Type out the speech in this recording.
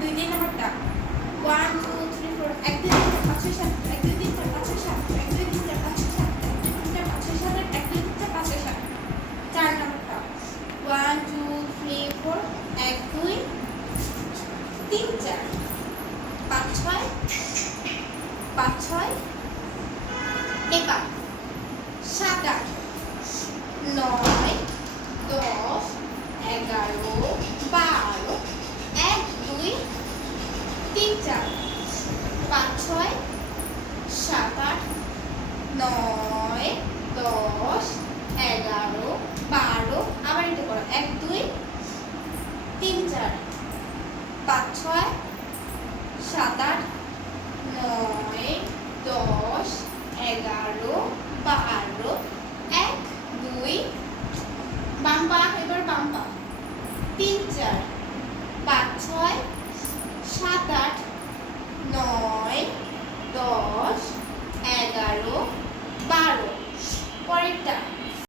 দুই তিন নাম্বারটা। ওয়ান টু থ্রি ফোর এক, দুই, তিন সাত, এক, দুই, তিন, চার সাত, এক, দুই, তিন, চার, পাঁচ সাত, এক, দুই, তিন, চার, পাঁচ, ছয়, সাত, এক, দুই, তিন, চার সাত। চার নাম্বারটা। ওয়ান টু থ্রি ফোর এক, দুই, তিন, চার। পাঁচ, ছয় পাঁচ, ছয় এবার সাত, আট, নয়, দশ, এগারো বারো এক দুই তিন চার পাঁচ ছয়, সাত, আট, নয়, দশ, এগারো, বারো, আবার এটা করো। এক, দুই, তিন, চার, পাঁচ, ছয়, সাত, আট